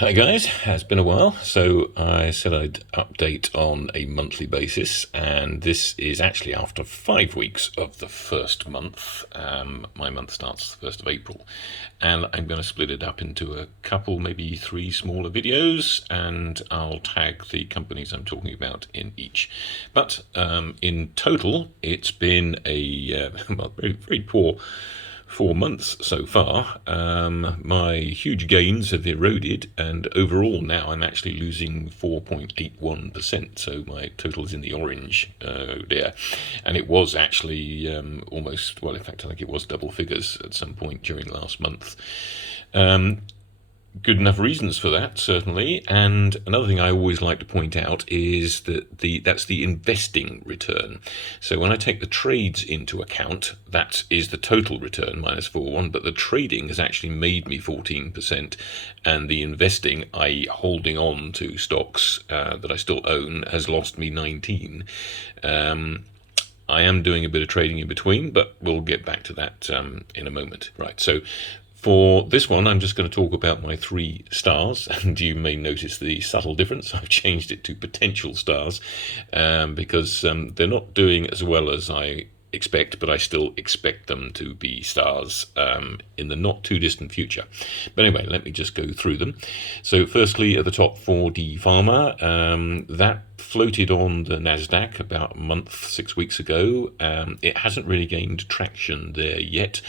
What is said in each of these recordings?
Hi guys, it's been a while. So I said I'd update on a monthly basis, and this is actually after 5 weeks of the first month. My month starts the 1st of April, and I'm going to split it up into a couple, maybe three smaller videos, and I'll tag the companies I'm talking about in each. But in total, it's been a very, very poor 4 months so far. My huge gains have eroded, and overall now I'm actually losing 4.81%. So my total is in the orange there, and it was actually almost, well, in fact, I think it was double figures at some point during last month. Good enough reasons for that, certainly. And another thing I always like to point out is that that's the investing return. So when I take the trades into account, that is the total return minus 4.1, but the trading has actually made me 14%, and the investing, i.e. holding on to stocks that I still own, has lost me 19. I am doing a bit of trading in between, but we'll get back to that in a moment. Right, so for this one, I'm just going to talk about my 3 stars, and you may notice the subtle difference. I've changed it to potential stars because they're not doing as well as I expect, but I still expect them to be stars in the not too distant future. But anyway, let me just go through them. So firstly, at the top, 4D Pharma, that floated on the Nasdaq about a month, 6 weeks ago. It hasn't really gained traction there yet.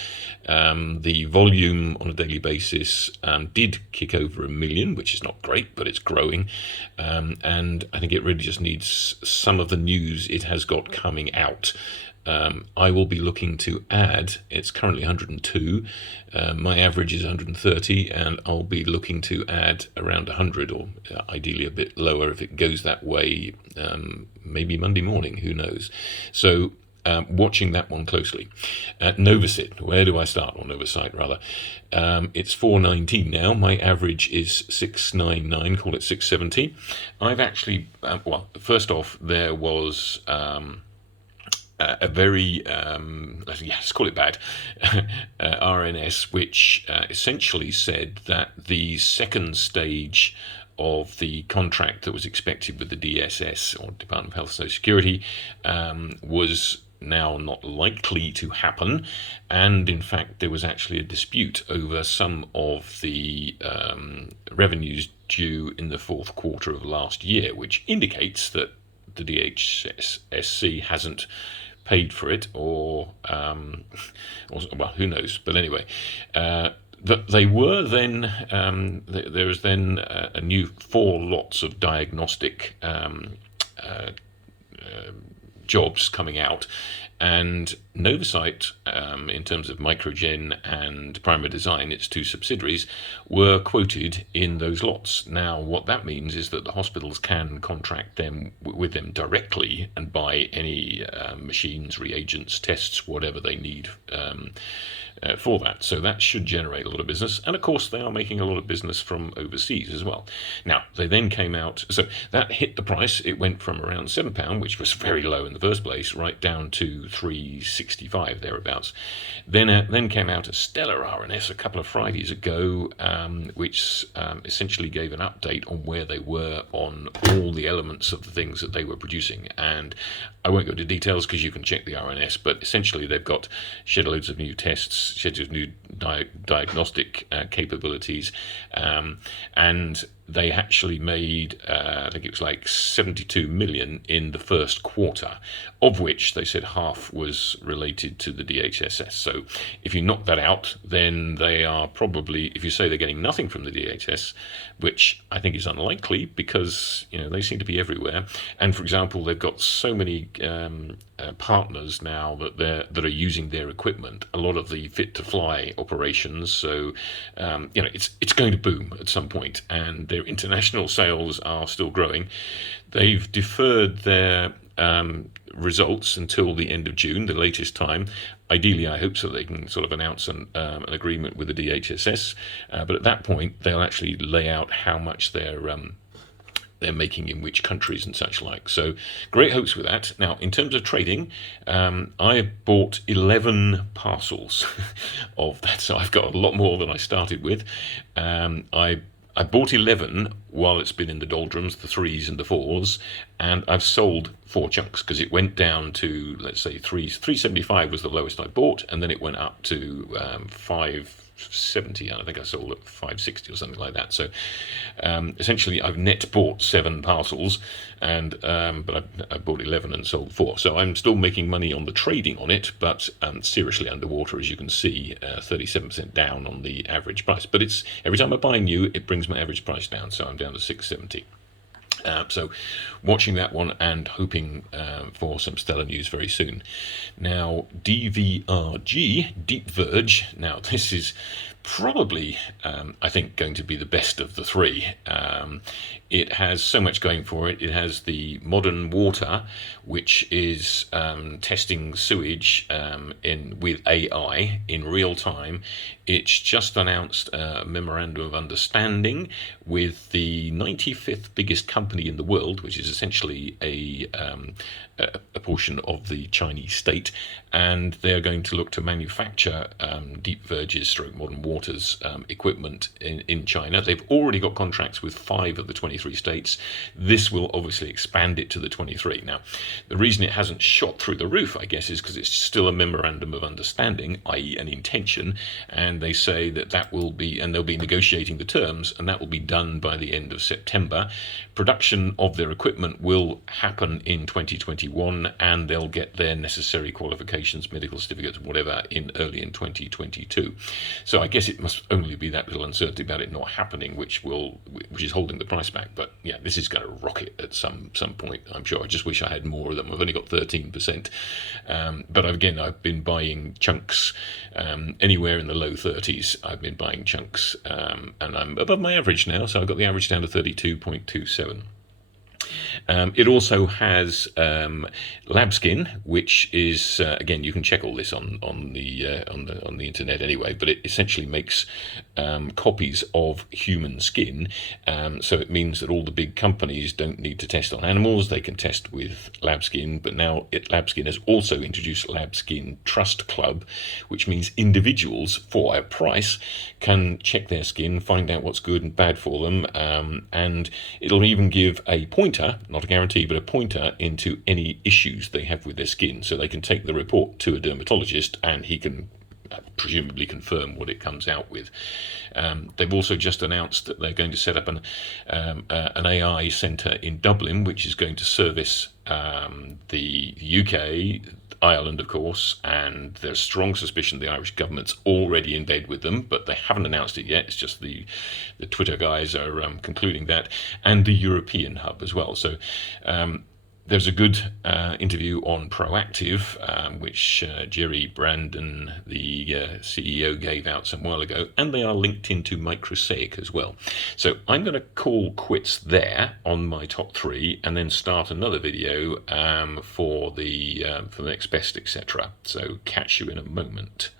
The volume on a daily basis did kick over 1 million, which is not great, but it's growing. And I think it really just needs some of the news it has got coming out. I will be looking to add, it's currently 102, my average is 130, and I'll be looking to add around 100, or ideally a bit lower if it goes that way, maybe Monday morning, who knows. So watching that one closely. Novasit, where do I start? Or Novacyt, rather. It's 419 now. My average is 699, call it 670. I've actually, well, first off, there was a very, let's call it bad, RNS, which essentially said that the second stage of the contract that was expected with the DSS, or Department of Health and Social Security, was now not likely to happen, and in fact there was actually a dispute over some of the revenues due in the fourth quarter of last year, which indicates that the DHSC hasn't paid for it, or well, who knows. But anyway, that they were then, there was then a new 4 lots of diagnostic jobs coming out, and Novacyt, in terms of Microgen and Primer Design, its 2 subsidiaries, were quoted in those lots. Now, what that means is that the hospitals can contract them with them directly and buy any machines, reagents, tests, whatever they need for that. So that should generate a lot of business, and of course they are making a lot of business from overseas as well. Now, they then came out, so that hit the price. It went from around £7, which was very low in the first place, right down to 365 thereabouts. Then came out a stellar RNS a couple of Fridays ago, which essentially gave an update on where they were on all the elements of the things that they were producing. And I won't go into details because you can check the RNS, but essentially they've got shed loads of new tests, sheds of new diagnostic capabilities, and they actually made, I think it was like 72 million in the first quarter, of which they said half was related to the DHSS. So if you knock that out, then they are probably, if you say they're getting nothing from the DHS, which I think is unlikely because, you know, they seem to be everywhere. And for example, they've got so many partners now that are using their equipment, a lot of the fit to fly operations. So you know, it's going to boom at some point, and their international sales are still growing. They've deferred their results until the end of June, the latest time. Ideally, I hope so they can sort of announce an agreement with the DHSS, but at that point they'll actually lay out how much they're making in which countries and such like. So great hopes with that. Now, in terms of trading, I bought 11 parcels of that, so I've got a lot more than I started with. I I bought 11 while it's been in the doldrums, the 3s and the 4s, and I've sold 4 chunks because it went down to, let's say, 375 was the lowest I bought, and then it went up to 570, and I think I sold at 560 or something like that. So essentially, I've net bought 7 parcels, and but I bought 11 and sold 4. So I'm still making money on the trading on it, but seriously underwater, as you can see, 37% down on the average price. But it's every time I buy new, it brings my average price down, so I'm down to 670. So watching that one and hoping for some stellar news very soon. Now, DVRG, Deep Verge. Now, this is probably, I think, going to be the best of the 3. It has so much going for it. It has the modern water, which is testing sewage with AI in real time. It's just announced a memorandum of understanding with the 95th biggest company in the world, which is essentially a portion of the Chinese state, and they're going to look to manufacture Deep Verge's stroke modern waters equipment in China. They've already got contracts with 5 of the 23 states. This will obviously expand it to the 23. Now, the reason it hasn't shot through the roof, I guess, is because it's still a memorandum of understanding, i.e. an intention, and they say that will be, and they'll be negotiating the terms, and that will be done by the end of September. Production of their equipment will happen in 2021, and they'll get their necessary qualifications, medical certificates, whatever, early in 2022. So I guess it must only be that little uncertainty about it not happening, which is holding the price back. But yeah, this is going to rocket at some point, I'm sure. I just wish I had more of them. I've only got 13%. But again, I've been buying chunks anywhere in the low 30s. I've been buying chunks, and I'm above my average now, so I've got the average down to 32.27. It also has LabSkin, which is again, you can check all this on the internet anyway. But it essentially makes copies of human skin, so it means that all the big companies don't need to test on animals; they can test with LabSkin. But now LabSkin has also introduced LabSkin Trust Club, which means individuals for a price can check their skin, find out what's good and bad for them, and it'll even give a pointer, not a guarantee, but a pointer into any issues they have with their skin, so they can take the report to a dermatologist and he can presumably confirm what it comes out with. They've also just announced that they're going to set up an AI centre in Dublin, which is going to service the UK, Ireland, of course, and there's strong suspicion the Irish government's already in bed with them, but they haven't announced it yet. It's just the Twitter guys are concluding that, and the European hub as well. So there's a good interview on Proactive, which Jerry Brandon, the CEO, gave out some while ago, and they are linked into Microsaic as well. So I'm going to call quits there on my top 3, and then start another video for the next best, etc. So catch you in a moment.